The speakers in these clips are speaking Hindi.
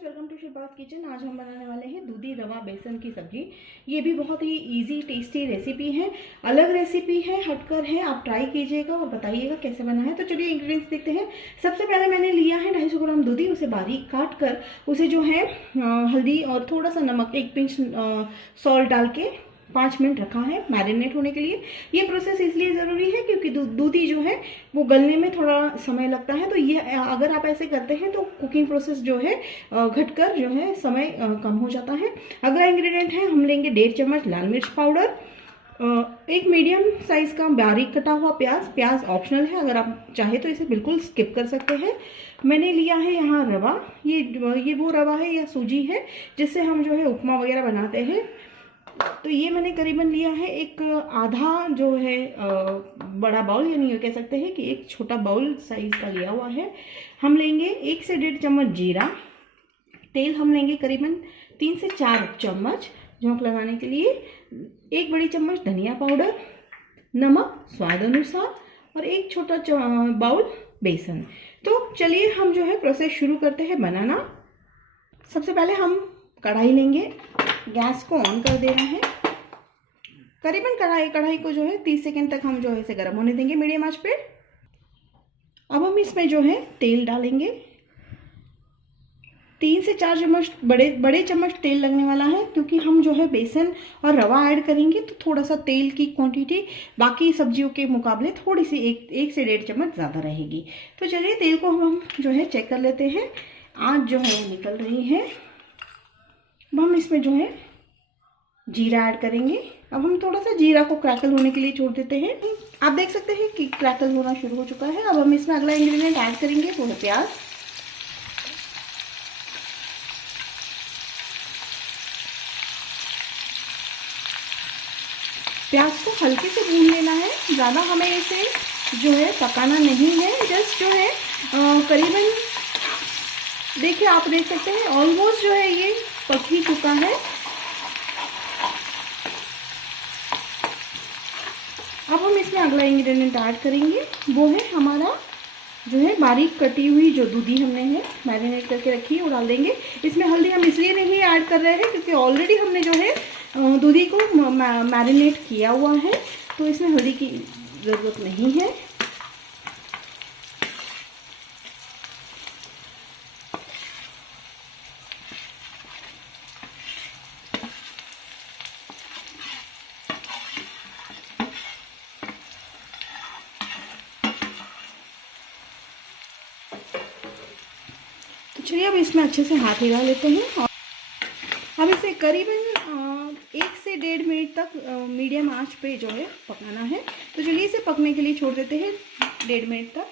Welcome to Shilpa's kitchen. आज हम बनाने वाले हैं दूधी रवा बेसन की सब्जी। ये भी बहुत ही इजी टेस्टी रेसिपी है, अलग रेसिपी है, हटकर है। आप ट्राई कीजिएगा और बताइएगा कैसे बना है। तो चलिए इंग्रेडिएंट्स देखते हैं। सबसे पहले मैंने लिया है 250 ग्राम दूधी। उसे बारीक काट कर उसे जो है हल्दी और थोड़ा सा नमक, 1 पिंच सॉल्ट डाल के 5 मिनट रखा है मैरिनेट होने के लिए। ये प्रोसेस इसलिए ज़रूरी है क्योंकि दूधी जो है वो गलने में थोड़ा समय लगता है। तो ये अगर आप ऐसे करते हैं तो कुकिंग प्रोसेस जो है घटकर जो है समय कम हो जाता है। अगला इंग्रेडिएंट है, हम लेंगे 1.5 चम्मच लाल मिर्च पाउडर, एक मीडियम साइज़ का बारीक कटा हुआ प्याज ऑप्शनल है, अगर आप चाहे तो इसे बिल्कुल स्किप कर सकते हैं। मैंने लिया है यहाँ रवा। ये वो रवा है या सूजी है जिससे हम जो है उपमा वगैरह बनाते हैं। तो ये मैंने करीबन लिया है एक आधा जो है बड़ा बाउल, यानी ये कह सकते हैं कि एक छोटा बाउल साइज का लिया हुआ है। हम लेंगे 1 से 1.5 चम्मच जीरा। तेल हम लेंगे करीबन 3 से 4 चम्मच झोंक लगाने के लिए। 1 बड़ी चम्मच धनिया पाउडर, नमक स्वाद अनुसार और 1 छोटा बाउल बेसन। तो चलिए हम जो है प्रोसेस शुरू करते हैं बनाना। सबसे पहले हम कढ़ाई लेंगे, गैस को ऑन कर देना है। करीबन कढ़ाई को जो है 30 सेकंड तक हम जो है इसे गर्म होने देंगे मीडियम आंच पे। अब हम इसमें जो है तेल डालेंगे। 3 से 4 चम्मच बड़े चम्मच तेल लगने वाला है, क्योंकि हम जो है बेसन और रवा ऐड करेंगे तो थोड़ा सा तेल की क्वांटिटी बाकी सब्जियों के मुकाबले थोड़ी सी 1 से 1.5 चम्मच ज़्यादा रहेगी। तो चलिए तेल को हम जो है चेक कर लेते हैं। आँच जो है वो निकल रही है। अब हम इसमें जो है जीरा ऐड करेंगे। अब हम थोड़ा सा जीरा को क्रैकल होने के लिए छोड़ देते हैं। आप देख सकते हैं कि क्रैकल होना शुरू हो चुका है। अब हम इसमें अगला इंग्रेडिएंट ऐड करेंगे, वो है प्याज। प्याज को हल्के से भून लेना है, ज़्यादा हमें इसे जो है पकाना नहीं है। जस्ट जो है करीबन देखिए, आप देख सकते हैं ऑलमोस्ट जो है ये पक ही चुका है। अब हम इसमें अगला इंग्रेडिएंट ऐड करेंगे, वो है हमारा जो है बारीक कटी हुई जो दूधी हमने है मैरिनेट करके रखी है वो डाल देंगे। इसमें हल्दी हम इसलिए नहीं ऐड कर रहे हैं क्योंकि ऑलरेडी हमने जो है दूधी को मैरिनेट किया हुआ है, तो इसमें हल्दी की ज़रूरत नहीं है। चलिए अब इसमें अच्छे से हाथ हिला लेते हैं और अब इसे करीबन 1 से 1.5 मिनट तक मीडियम आंच पे जो है पकाना है। तो चलिए इसे पकने के लिए छोड़ देते हैं 1.5 मिनट तक।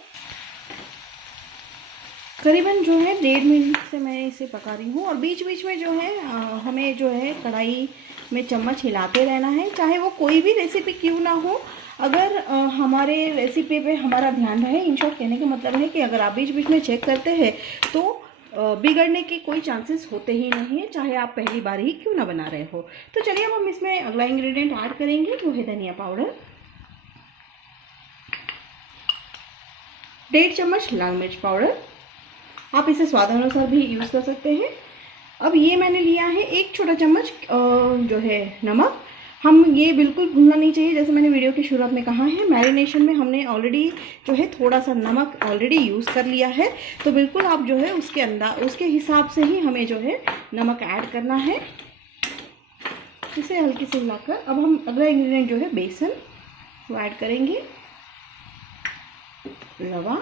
करीबन जो है 1.5 मिनट से मैं इसे पका रही हूँ और बीच बीच में जो है हमें जो है कढ़ाई में चम्मच हिलाते रहना है, चाहे वो कोई भी रेसिपी क्यों ना हो। अगर हमारे रेसिपी पे हमारा ध्यान रहे, इन शॉर्ट कहने का मतलब है कि अगर आप बीच बीच में चेक करते हैं तो बिगड़ने के कोई चांसेस होते ही नहीं है, चाहे आप पहली बार ही क्यों ना बना रहे हो। तो चलिए अब हम इसमें अगला इंग्रेडिएंट ऐड करेंगे, वो है धनिया पाउडर। 1.5 चम्मच लाल मिर्च पाउडर, आप इसे स्वाद अनुसार भी यूज़ कर सकते हैं। अब ये मैंने लिया है 1 छोटा चम्मच जो है नमक। हम ये बिल्कुल भूलना नहीं चाहिए, जैसे मैंने वीडियो की शुरुआत में कहा है, मैरिनेशन में हमने ऑलरेडी जो है थोड़ा सा नमक ऑलरेडी यूज़ कर लिया है, तो बिल्कुल आप जो है उसके हिसाब से ही हमें जो है नमक ऐड करना है। इसे हल्की से हिलाकर अब हम अगला इंग्रेडिएंट जो है बेसन वो ऐड करेंगे, रवा।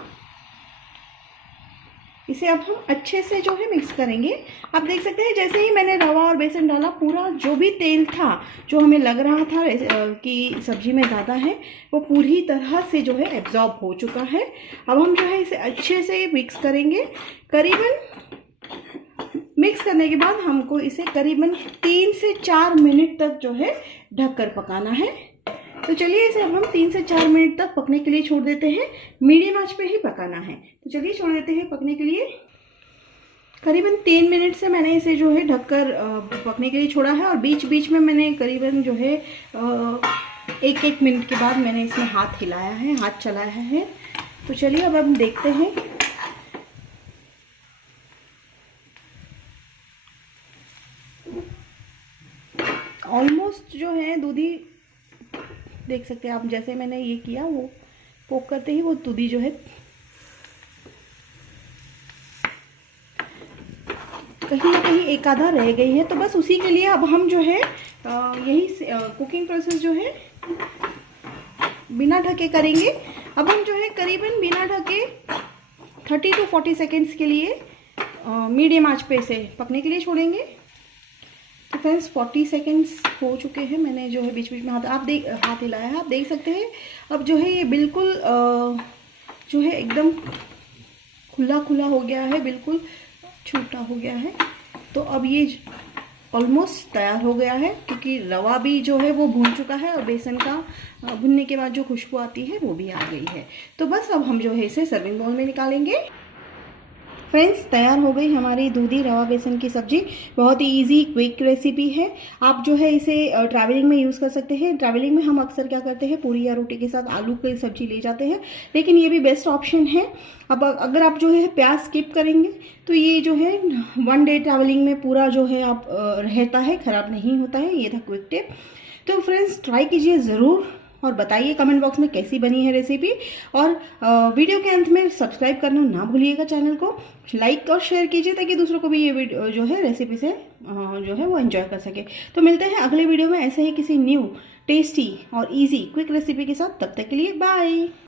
इसे अब हम अच्छे से जो है मिक्स करेंगे। आप देख सकते हैं जैसे ही मैंने रवा और बेसन डाला, पूरा जो भी तेल था जो हमें लग रहा था कि सब्जी में ज़्यादा है, वो पूरी तरह से जो है एब्जॉर्ब हो चुका है। अब हम जो है इसे अच्छे से मिक्स करेंगे। करीबन मिक्स करने के बाद हमको इसे करीबन 3 से 4 मिनट तक जो है ढककर पकाना है। तो चलिए इसे अब हम 3 से 4 मिनट तक पकने के लिए छोड़ देते हैं। मीडियम आंच पे ही पकाना है। तो चलिए छोड़ देते हैं पकने के लिए। करीबन 3 मिनट से मैंने इसे जो है ढककर पकने के लिए छोड़ा है और बीच बीच में मैंने करीबन जो है 1-1 मिनट के बाद मैंने इसमें हाथ हिलाया है, हाथ चलाया है। तो चलिए अब हम देखते हैं। ऑलमोस्ट जो है दूधी, देख सकते हैं आप, जैसे मैंने ये किया वो पोक करते ही वो दूधी जो है कहीं ना कहीं एक आधा रह गई है। तो बस उसी के लिए अब हम जो है यही कुकिंग प्रोसेस जो है बिना ढके करेंगे। अब हम जो है करीबन बिना ढके 30 to 40 सेकेंड्स के लिए मीडियम आंच पे से पकने के लिए छोड़ेंगे। तो फ्रेंड्स 40 सेकेंड्स हो चुके हैं। मैंने जो है बीच बीच में हाथ हिलाया है, आप देख सकते हैं। अब जो है ये बिल्कुल जो है एकदम खुला खुला हो गया है, बिल्कुल छूटा हो गया है। तो अब ये ऑलमोस्ट तैयार हो गया है, क्योंकि रवा भी जो है वो भून चुका है और बेसन का भुनने के बाद जो खुशबू आती है वो भी आ गई है। तो बस अब हम जो है इसे सर्विंग बाउल में निकालेंगे। फ्रेंड्स तैयार हो गई हमारी दूधी रवा बेसन की सब्जी। बहुत ही इजी क्विक रेसिपी है। आप जो है इसे ट्रैवलिंग में यूज़ कर सकते हैं। ट्रैवलिंग में हम अक्सर क्या करते हैं, पूरी या रोटी के साथ आलू की सब्जी ले जाते हैं, लेकिन ये भी बेस्ट ऑप्शन है। अब अगर आप जो है प्याज स्किप करेंगे तो ये जो है 1 डे ट्रैवलिंग में पूरा जो है आप रहता है, ख़राब नहीं होता है। ये था क्विक टिप। तो फ्रेंड्स ट्राई कीजिए ज़रूर और बताइए कमेंट बॉक्स में कैसी बनी है रेसिपी। और वीडियो के अंत में सब्सक्राइब करना ना भूलिएगा, चैनल को लाइक और शेयर कीजिए ताकि दूसरों को भी ये वीडियो जो है रेसिपी से जो है वो एंजॉय कर सके। तो मिलते हैं अगले वीडियो में ऐसे ही किसी न्यू टेस्टी और इजी क्विक रेसिपी के साथ। तब तक के लिए बाय।